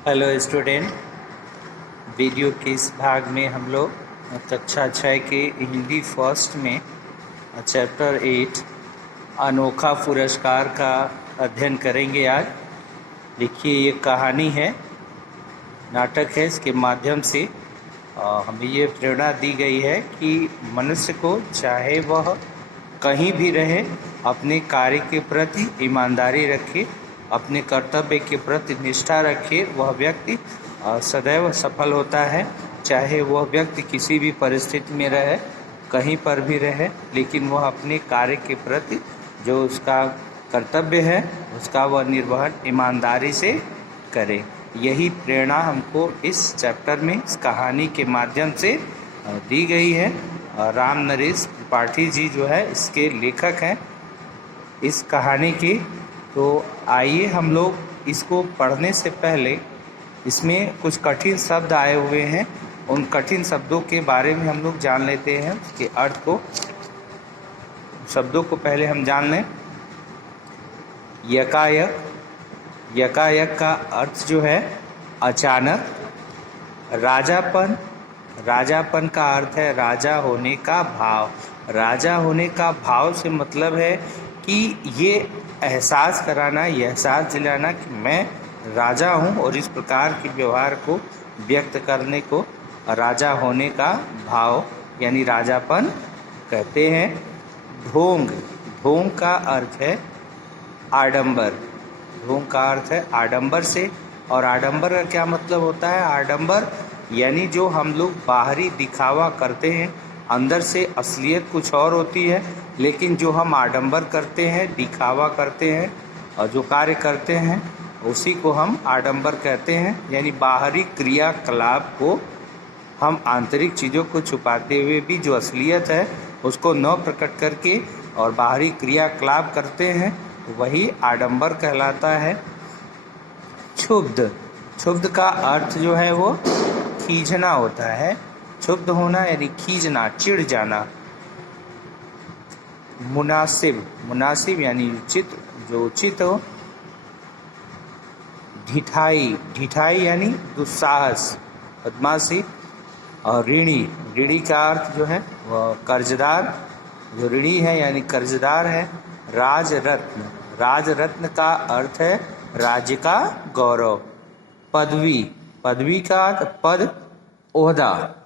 Hello student, video के इस भाग में हम लोग कक्षा 6 के हिंदी फर्स्ट में चैप्टर 8 अनोखा पुरस्कार का अध्ययन करेंगे। आज देखिए, ये कहानी है, नाटक है। इसके माध्यम से हमें ये प्रेरणा दी गई है कि मनुष्य को चाहे वह कहीं भी रहे, अपने कार्य के प्रति ईमानदारी रखे, अपने कर्तव्य के प्रति निष्ठा रखे, वह व्यक्ति सदैव सफल होता है। चाहे वह व्यक्ति किसी भी परिस्थिति में रहे, कहीं पर भी रहे, लेकिन वह अपने कार्य के प्रति जो उसका कर्तव्य है उसका वह निर्वहन ईमानदारी से करे। यही प्रेरणा हमको इस चैप्टर में, इस कहानी के माध्यम से दी गई है। राम नरेश त्रिपाठी जी जो है इसके लेखक हैं इस कहानी की। तो आइए हम लोग इसको पढ़ने से पहले इसमें कुछ कठिन शब्द आए हुए हैं, उन कठिन शब्दों के बारे में हम लोग जान लेते हैं, उसके अर्थ को, शब्दों को पहले हम जान लें। यकायक, यकायक का अर्थ जो है अचानक। राजापन, राजापन का अर्थ है राजा होने का भाव। राजा होने का भाव से मतलब है कि ये एहसास कराना, ये एहसास दिलाना कि मैं राजा हूँ, और इस प्रकार के व्यवहार को व्यक्त करने को राजा होने का भाव यानी राजापन कहते हैं। ढोंग, ढोंग का अर्थ है आडंबर। ढोंग का अर्थ है आडंबर से, और आडंबर का क्या मतलब होता है? आडंबर यानी जो हम लोग बाहरी दिखावा करते हैं, अंदर से असलियत कुछ और होती है, लेकिन जो हम आडंबर करते हैं, दिखावा करते हैं और जो कार्य करते हैं उसी को हम आडंबर कहते हैं। यानी बाहरी क्रियाकलाप को हम आंतरिक चीज़ों को छुपाते हुए भी जो असलियत है उसको न प्रकट करके और बाहरी क्रियाकलाप करते हैं, वही आडंबर कहलाता है। क्षुब्ध, क्षुब्ध का अर्थ जो है वो खींचना होता है। क्षुब्ध होना यानी खींचना, चिढ़ जाना। मुनासिब, मुनासिब यानी उचित, जो उचित हो। ढिठाई, ढिठाई यानी दुस्साहस, बदमाशी। और ऋणी, ऋणी का अर्थ जो है वह कर्जदार, जो ऋणी है यानी कर्जदार है। राजरत्न, राजरत्न का अर्थ है राज्य का गौरव। पदवी, पदवी का अर्थ पद, ओहदा।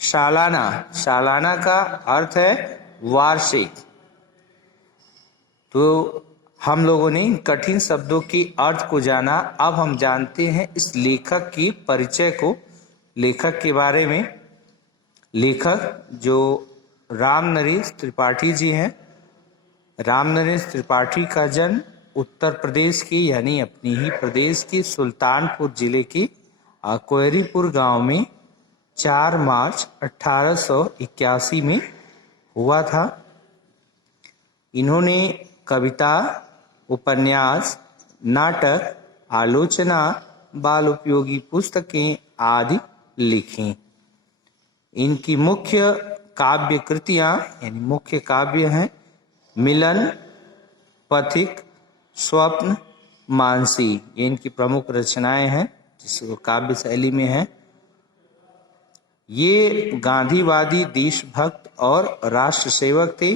सालाना, सालाना का अर्थ है वार्षिक। तो हम लोगों ने इन कठिन शब्दों के अर्थ को जाना। अब हम जानते हैं इस लेखक की परिचय को, लेखक के बारे में। लेखक जो राम नरेश त्रिपाठी जी हैं। राम नरेश त्रिपाठी का जन्म उत्तर प्रदेश की यानी अपनी ही प्रदेश की सुल्तानपुर जिले के कोयरीपुर गांव में 4 मार्च 1881 में हुआ था। इन्होंने कविता, उपन्यास, नाटक, आलोचना, बाल उपयोगी पुस्तकें आदि लिखी। इनकी मुख्य काव्य कृतियाँ यानी मुख्य काव्य हैं मिलन, पथिक, स्वप्न, मानसी। ये इनकी प्रमुख रचनाएं हैं जिस काव्य शैली में हैं। ये गांधीवादी, देशभक्त और राष्ट्र सेवक थे।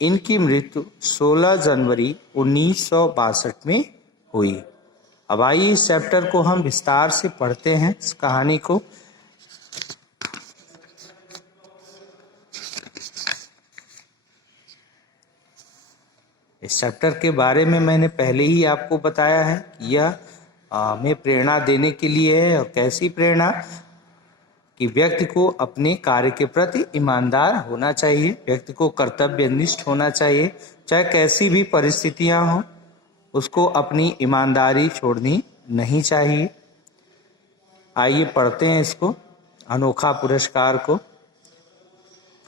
इनकी मृत्यु 16 जनवरी 1962 में हुई। अब आइए इस चैप्टर को हम विस्तार से पढ़ते हैं, इस कहानी को। इस चैप्टर के बारे में मैंने पहले ही आपको बताया है कि यह हमें प्रेरणा देने के लिए है। और कैसी प्रेरणा? कि व्यक्ति को अपने कार्य के प्रति ईमानदार होना चाहिए, व्यक्ति को कर्तव्यनिष्ठ होना चाहिए, चाहे कैसी भी परिस्थितियां हों, उसको अपनी ईमानदारी छोड़नी नहीं चाहिए। आइए पढ़ते हैं इसको, अनोखा पुरस्कार को।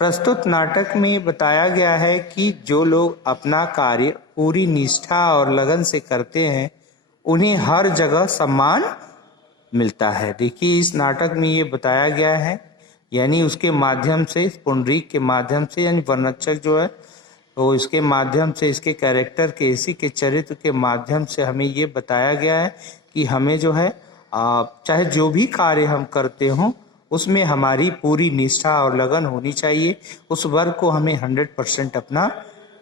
प्रस्तुत नाटक में बताया गया है कि जो लोग अपना कार्य पूरी निष्ठा और लगन से करते हैं उन्हें हर जगह सम्मान मिलता है। देखिए, इस नाटक में ये बताया गया है, यानी उसके माध्यम से, इस पुंडरीक के माध्यम से, यानी वर्णक्षक जो है तो इसके माध्यम से, इसके कैरेक्टर के, इसी के चरित्र के माध्यम से हमें ये बताया गया है कि हमें जो है चाहे जो भी कार्य हम करते हों उसमें हमारी पूरी निष्ठा और लगन होनी चाहिए। उस वर्क को हमें 100% अपना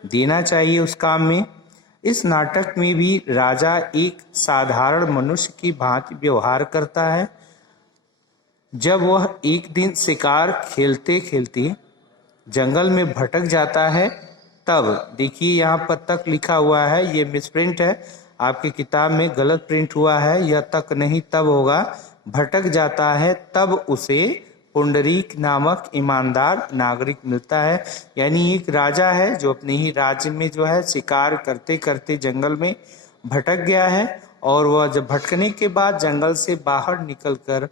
देना चाहिए उस काम में। इस नाटक में भी राजा एक साधारण मनुष्य की भांति व्यवहार करता है। जब वह एक दिन शिकार खेलते खेलते जंगल में भटक जाता है, तब देखिए यहाँ पर तक लिखा हुआ है, ये मिसप्रिंट है, आपकी किताब में गलत प्रिंट हुआ है, यह तक नहीं तब होगा। भटक जाता है तब उसे पुंडरीक नामक ईमानदार नागरिक मिलता है। यानी एक राजा है जो अपने ही राज्य में जो है शिकार करते करते जंगल में भटक गया है, और वह जब भटकने के बाद जंगल से बाहर निकलकर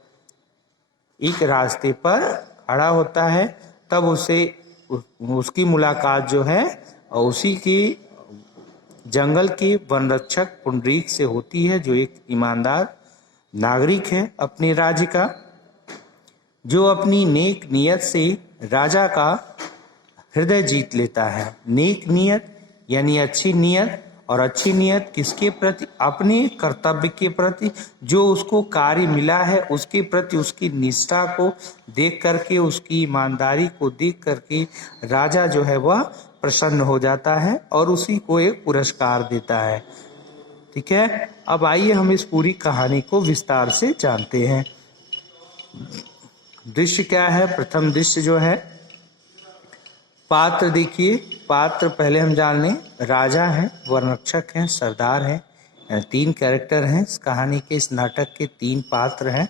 एक रास्ते पर खड़ा होता है, तब उसे उसकी मुलाकात जो है उसी के जंगल के वन रक्षक पुंडरीक से होती है, जो एक ईमानदार नागरिक है अपने राज्य का, जो अपनी नेक नियत से राजा का हृदय जीत लेता है। नेक नियत यानी अच्छी नियत, और अच्छी नियत किसके प्रति? अपने कर्तव्य के प्रति, जो उसको कार्य मिला है उसके प्रति उसकी निष्ठा को देख करके, उसकी ईमानदारी को देख करके राजा जो है वह प्रसन्न हो जाता है और उसी को एक पुरस्कार देता है। ठीक है, अब आइए हम इस पूरी कहानी को विस्तार से जानते हैं। दृश्य क्या है? प्रथम दृश्य जो है, पात्र देखिए, पात्र पहले हम जान लें। राजा है, वनरक्षक हैं, सरदार हैं, 3 कैरेक्टर हैं इस कहानी के, इस नाटक के 3 पात्र हैं।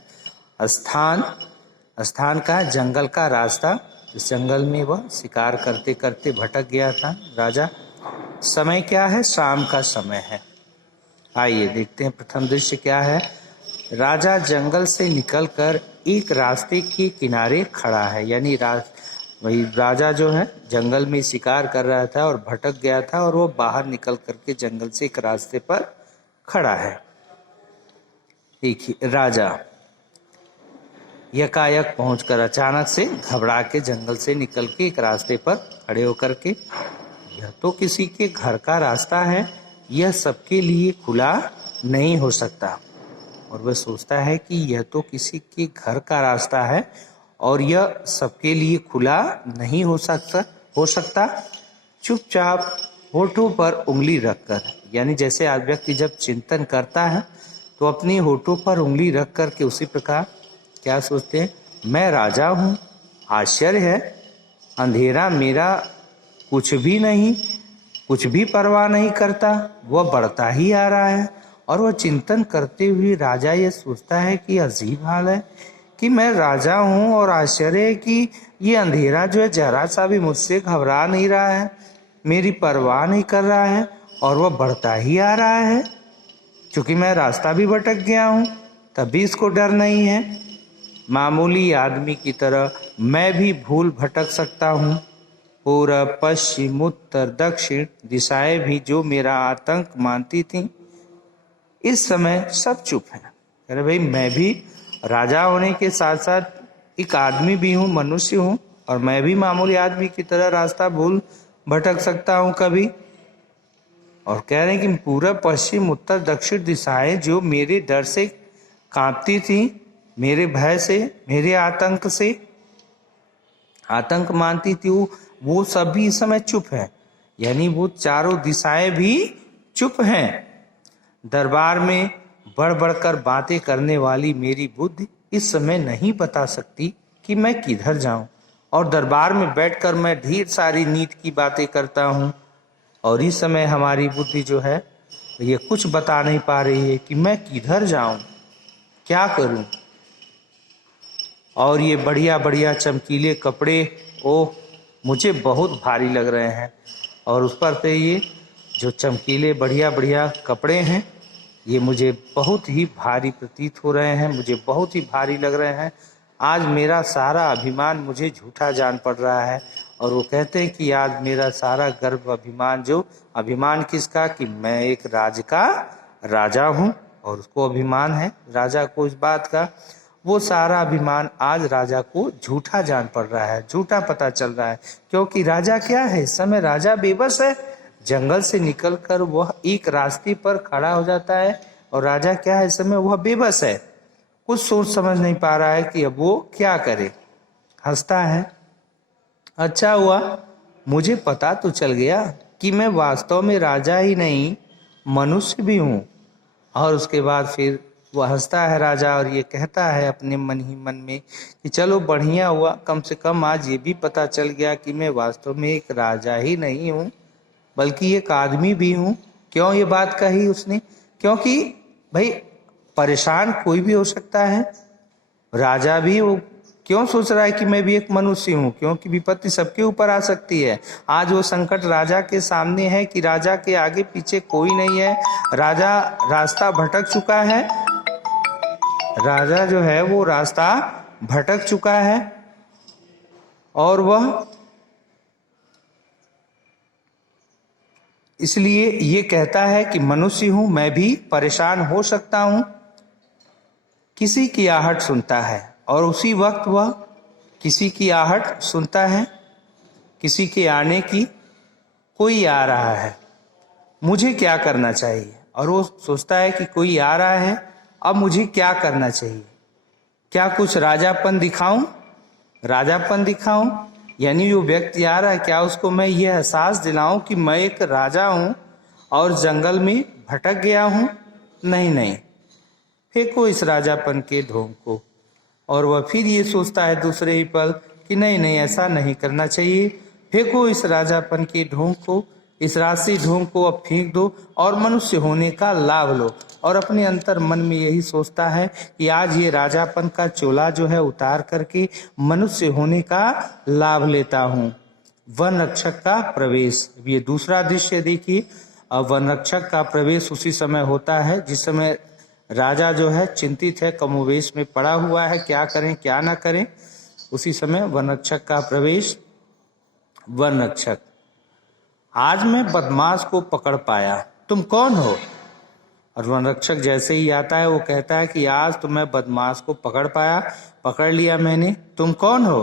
स्थान का जंगल का रास्ता, इस जंगल में वह शिकार करते करते भटक गया था राजा। समय क्या है? शाम का समय है। आइए देखते हैं प्रथम दृश्य क्या है। राजा जंगल से निकलकर एक रास्ते के किनारे खड़ा है, यानी वही राजा जो है जंगल में शिकार कर रहा था और भटक गया था, और वो बाहर निकल करके जंगल से एक रास्ते पर खड़ा है। देखिए, राजा यकायक पहुंचकर अचानक से घबरा के जंगल से निकल के एक रास्ते पर खड़े होकर के, यह तो किसी के घर का रास्ता है, यह सबके लिए खुला नहीं हो सकता। और वह सोचता है कि यह तो किसी के घर का रास्ता है और यह सबके लिए खुला नहीं हो सकता। चुपचाप होठों पर उंगली रखकर, यानी जैसे आज व्यक्ति जब चिंतन करता है तो अपनी होठों पर उंगली रख कर के उसी प्रकार क्या सोचते हैं? मैं राजा हूँ, आश्चर्य है, अंधेरा मेरा कुछ भी नहीं, कुछ भी परवाह नहीं करता, वह बढ़ता ही आ रहा है। और वह चिंतन करते हुए राजा ये सोचता है कि अजीब हाल है कि मैं राजा हूँ और आश्चर्य है कि ये अंधेरा जो है जरा सा भी मुझसे घबरा नहीं रहा है, मेरी परवाह नहीं कर रहा है, और वह बढ़ता ही आ रहा है। क्योंकि मैं रास्ता भी भटक गया हूँ तब भी इसको डर नहीं है। मामूली आदमी की तरह मैं भी भूल भटक सकता हूँ। पूरब, पश्चिम, उत्तर, दक्षिण दिशाएं भी जो मेरा आतंक मानती थी, इस समय सब चुप है। अरे भाई, मैं भी राजा होने के साथ साथ एक आदमी भी हूँ, मनुष्य हूँ, और मैं भी मामूली आदमी की तरह रास्ता भूल भटक सकता हूँ कभी। और कह रहे हैं कि पूरब, पश्चिम, उत्तर, दक्षिण दिशाएं जो मेरे डर से कांपती थी, मेरे भय से, मेरे आतंक से आतंक मानती थी, वो सभी इस समय चुप है। यानी वो चारों दिशाएं भी चुप हैं। दरबार में बढ़ बढ़कर बातें करने वाली मेरी बुद्धि इस समय नहीं बता सकती कि मैं किधर जाऊं, और दरबार में बैठकर मैं ढेर सारी नीति की बातें करता हूं, और इस समय हमारी बुद्धि जो है ये कुछ बता नहीं पा रही है कि मैं किधर जाऊं, क्या करूं। और ये बढ़िया बढ़िया चमकीले कपड़े, ओह, मुझे बहुत भारी लग रहे हैं। और उस पर से ये जो चमकीले बढ़िया बढ़िया कपड़े हैं, ये मुझे बहुत ही भारी प्रतीत हो रहे हैं, मुझे बहुत ही भारी लग रहे हैं। आज मेरा सारा अभिमान मुझे झूठा जान पड़ रहा है। और वो कहते हैं कि आज मेरा सारा गर्व, अभिमान, जो अभिमान किसका? कि मैं एक राज्य का राजा हूँ, और उसको अभिमान है राजा को इस बात का, वो सारा अभिमान आज राजा को झूठा जान पड़ रहा है, झूठा पता चल रहा है। क्योंकि राजा क्या है इस समय? राजा बेबस है। जंगल से निकलकर वह एक रास्ते पर खड़ा हो जाता है, और राजा क्या है इस समय? वह बेबस है। कुछ सोच समझ नहीं पा रहा है कि अब वो क्या करे। हंसता है, अच्छा हुआ मुझे पता तो चल गया कि मैं वास्तव में राजा ही नहीं मनुष्य भी हूँ। और उसके बाद फिर वह हंसता है राजा और ये कहता है अपने मन ही मन में कि चलो बढ़िया हुआ, कम से कम आज ये भी पता चल गया कि मैं वास्तव में एक राजा ही नहीं हूँ बल्कि एक आदमी भी हूँ। क्यों ये बात कही उसने? क्योंकि भाई परेशान कोई भी हो सकता है, राजा भी वो क्यों सोच रहा है कि मैं भी एक मनुष्य हूँ? क्योंकि विपत्ति सबके ऊपर आ सकती है। आज वो संकट राजा के सामने है कि राजा के आगे पीछे कोई नहीं है, राजा रास्ता भटक चुका है, राजा जो है वो रास्ता भटक चुका है और वह इसलिए ये कहता है कि मनुष्य हूं, मैं भी परेशान हो सकता हूं। किसी की आहट सुनता है और उसी वक्त वह किसी की आहट सुनता है, किसी के आने की, कोई आ रहा है, मुझे क्या करना चाहिए? और वो सोचता है कि कोई आ रहा है, अब मुझे क्या करना चाहिए? क्या कुछ राजापन दिखाऊं? राजापन दिखाऊं यानी वो व्यक्ति आ रहा है, क्या उसको मैं ये एहसास दिलाऊं कि मैं एक राजा हूं और जंगल में भटक गया हूं? नहीं नहीं, फेंको इस राजापन के ढोंग को। और वह फिर ये सोचता है दूसरे ही पल कि नहीं नहीं, ऐसा नहीं करना चाहिए, फेंको इस राजापन के ढोंग को, इस राशि ढोंग को अब फेंक दो और मनुष्य होने का लाभ लो। और अपने अंतर मन में यही सोचता है कि आज ये राजापन का चोला जो है उतार करके मनुष्य होने का लाभ लेता हूँ। वन रक्षक का प्रवेश, ये दूसरा दृश्य देखिए। अब वन रक्षक का प्रवेश उसी समय होता है जिस समय राजा जो है चिंतित है, कमोवेश में पड़ा हुआ है, क्या करें क्या ना करें। उसी समय वन रक्षक का प्रवेश। वन रक्षक, आज मैं बदमाश को पकड़ पाया, तुम कौन हो? और वन रक्षक जैसे ही आता है वो कहता है कि आज तो मैं बदमाश को पकड़ पाया, पकड़ लिया मैंने, तुम कौन हो?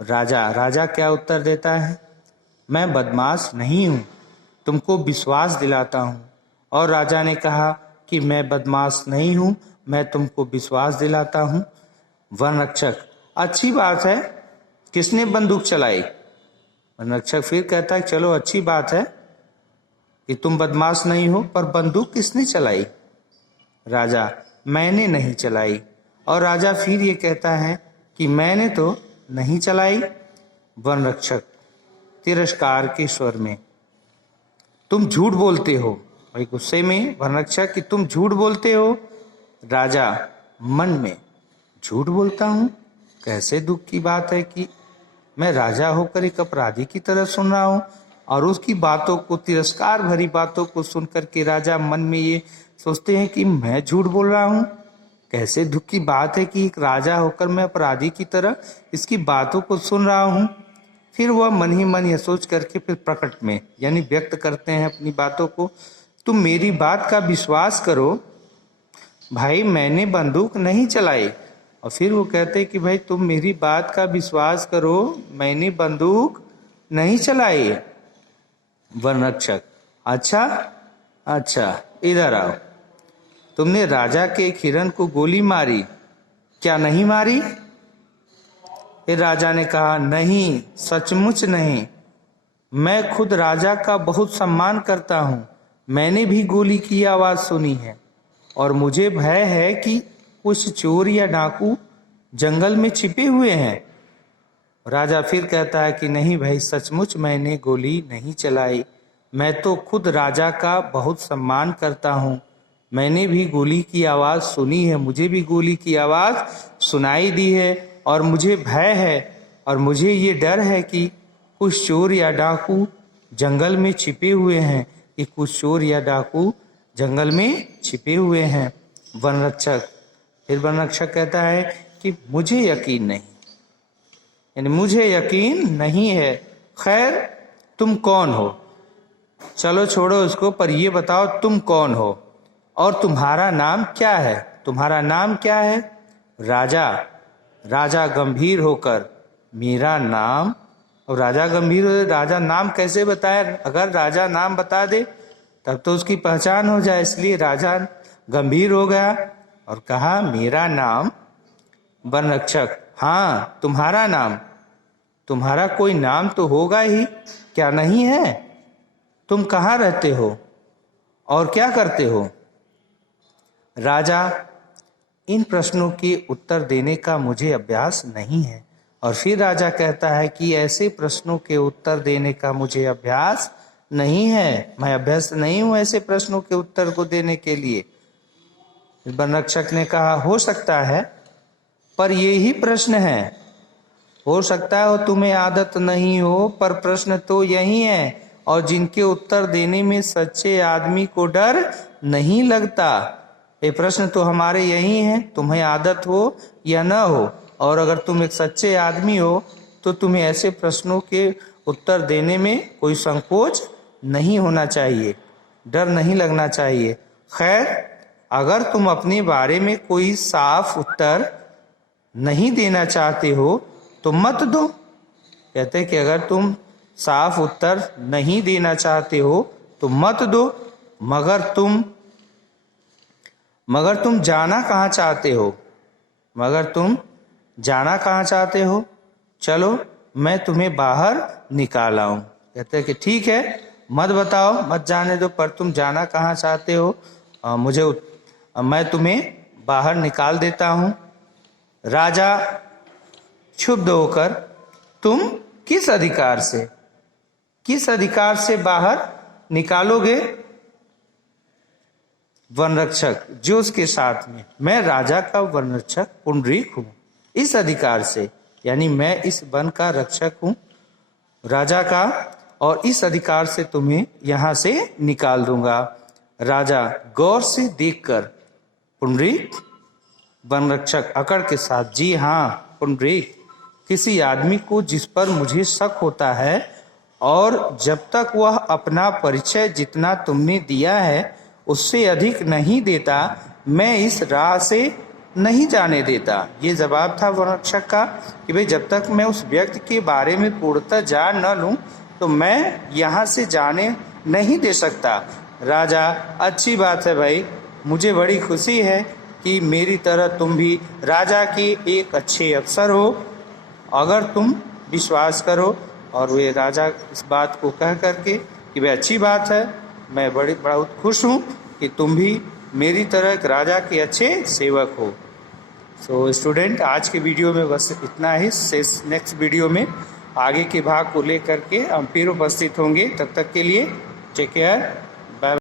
राजा क्या उत्तर देता है? मैं बदमाश नहीं हूं, तुमको विश्वास दिलाता हूं। और राजा ने कहा कि मैं बदमाश नहीं हूं, मैं तुमको विश्वास दिलाता हूं। वन रक्षक, अच्छी बात है, किसने बंदूक चलाई? वन रक्षक फिर कहता है चलो अच्छी बात है कि तुम बदमाश नहीं हो, पर बंदूक किसने चलाई? राजा, मैंने नहीं चलाई। और राजा फिर ये कहता है कि मैंने तो नहीं चलाई। वन रक्षक तिरस्कार के स्वर में, तुम झूठ बोलते हो। भाई गुस्से में वन रक्षक कि तुम झूठ बोलते हो। राजा मन में, झूठ बोलता हूं? कैसे दुख की बात है कि मैं राजा होकर एक अपराधी की तरह सुन रहा हूं। और उसकी बातों को, तिरस्कार भरी बातों को सुनकर के राजा मन में ये सोचते हैं कि मैं झूठ बोल रहा हूं। कैसे दुख की बात है कि एक राजा होकर मैं अपराधी की तरह इसकी बातों को सुन रहा हूं। फिर वह मन ही मन यह सोच करके फिर प्रकट में यानी व्यक्त करते हैं अपनी बातों को, तुम मेरी बात का विश्वास करो भाई, मैंने बंदूक नहीं चलाई। और फिर वो कहते कि भाई तुम मेरी बात का विश्वास करो, मैंने बंदूक नहीं चलाई। वन रक्षक, अच्छा अच्छा, इधर आओ, तुमने राजा के एक हिरन को गोली मारी, क्या नहीं मारी? फिर राजा ने कहा नहीं, सचमुच नहीं, मैं खुद राजा का बहुत सम्मान करता हूं, मैंने भी गोली की आवाज सुनी है और मुझे भय है कि कुछ चोर या डाकू जंगल में छिपे हुए हैं। राजा फिर कहता है कि नहीं भाई, सचमुच मैंने गोली नहीं चलाई, मैं तो खुद राजा का बहुत सम्मान करता हूं, मैंने भी गोली की आवाज सुनी है, मुझे भी गोली की आवाज सुनाई दी है और मुझे भय है और मुझे ये डर है कि कुछ चोर या डाकू जंगल में छिपे हुए हैं, कि कुछ चोर या डाकू जंगल में छिपे हुए हैं। वन रक्षक, फिर वन रक्षक कहता है कि मुझे यकीन नहीं, यानी मुझे यकीन नहीं है। खैर तुम कौन हो? चलो छोड़ो उसको, पर ये बताओ तुम कौन हो और तुम्हारा नाम क्या है? तुम्हारा नाम क्या है? राजा गंभीर होकर, मेरा नाम। और राजा गंभीर हो, राजा नाम कैसे बताए? अगर राजा नाम बता दे तब तो उसकी पहचान हो जाए, इसलिए राजा गंभीर हो गया। और कहा मेरा नाम वन रक्षक। हाँ, तुम्हारा नाम, तुम्हारा कोई नाम तो होगा ही, क्या नहीं है? तुम कहाँ रहते हो और क्या करते हो? राजा, इन प्रश्नों के उत्तर देने का मुझे अभ्यास नहीं है। और फिर राजा कहता है कि ऐसे प्रश्नों के उत्तर देने का मुझे अभ्यास नहीं है, मैं अभ्यस्त नहीं हूं ऐसे प्रश्नों के उत्तर को देने के लिए। वन रक्षक ने कहा हो सकता है, पर ये ही प्रश्न है। हो सकता है तुम्हें आदत नहीं हो, पर प्रश्न तो यही है, और जिनके उत्तर देने में सच्चे आदमी को डर नहीं लगता। ये प्रश्न तो हमारे यही हैं, तुम्हें आदत हो या न हो। और अगर तुम एक सच्चे आदमी हो तो तुम्हें ऐसे प्रश्नों के उत्तर देने में कोई संकोच नहीं होना चाहिए, डर नहीं लगना चाहिए। खैर, अगर तुम अपने बारे में कोई साफ उत्तर नहीं देना चाहते हो तो मत दो। कहते कि अगर तुम साफ उत्तर नहीं देना चाहते हो तो मत दो, मगर तुम जाना कहाँ चाहते हो? मगर तुम जाना कहाँ चाहते हो? चलो मैं तुम्हें बाहर निकाल आऊं। कहते कि ठीक है, मत बताओ, मत जाने दो, पर तुम जाना कहाँ चाहते हो? मैं तुम्हें बाहर निकाल देता हूं। राजा क्षुब्ध होकर, तुम किस अधिकार से बाहर निकालोगे? वन रक्षक जोश के साथ में, मैं राजा का वन रक्षक पुंडरीक हूं, इस अधिकार से, यानी मैं इस वन का रक्षक हूं, राजा का, और इस अधिकार से तुम्हें यहां से निकाल दूंगा। राजा गौर से देखकर पुंडरीक, वन रक्षक अकड़ के साथ, जी हाँ पुंडरीक, किसी आदमी को जिस पर मुझे शक होता है, और जब तक वह अपना परिचय जितना तुमने दिया है उससे अधिक नहीं देता, मैं इस राह से नहीं जाने देता। ये जवाब था वन रक्षक का कि भाई जब तक मैं उस व्यक्ति के बारे में पूर्णतः जान न लूं तो मैं यहाँ से जाने नहीं दे सकता। राजा, अच्छी बात है भाई, मुझे बड़ी खुशी है कि मेरी तरह तुम भी राजा के एक अच्छे अफसर हो, अगर तुम विश्वास करो। और वे राजा इस बात को कह करके कि भाई अच्छी बात है, मैं बड़ा खुश हूँ कि तुम भी मेरी तरह एक राजा के अच्छे सेवक हो। सो स्टूडेंट, आज के वीडियो में बस इतना ही। नेक्स्ट वीडियो में आगे के भाग को लेकर के हम फिर उपस्थित होंगे। तब तक के लिए टेक केयर।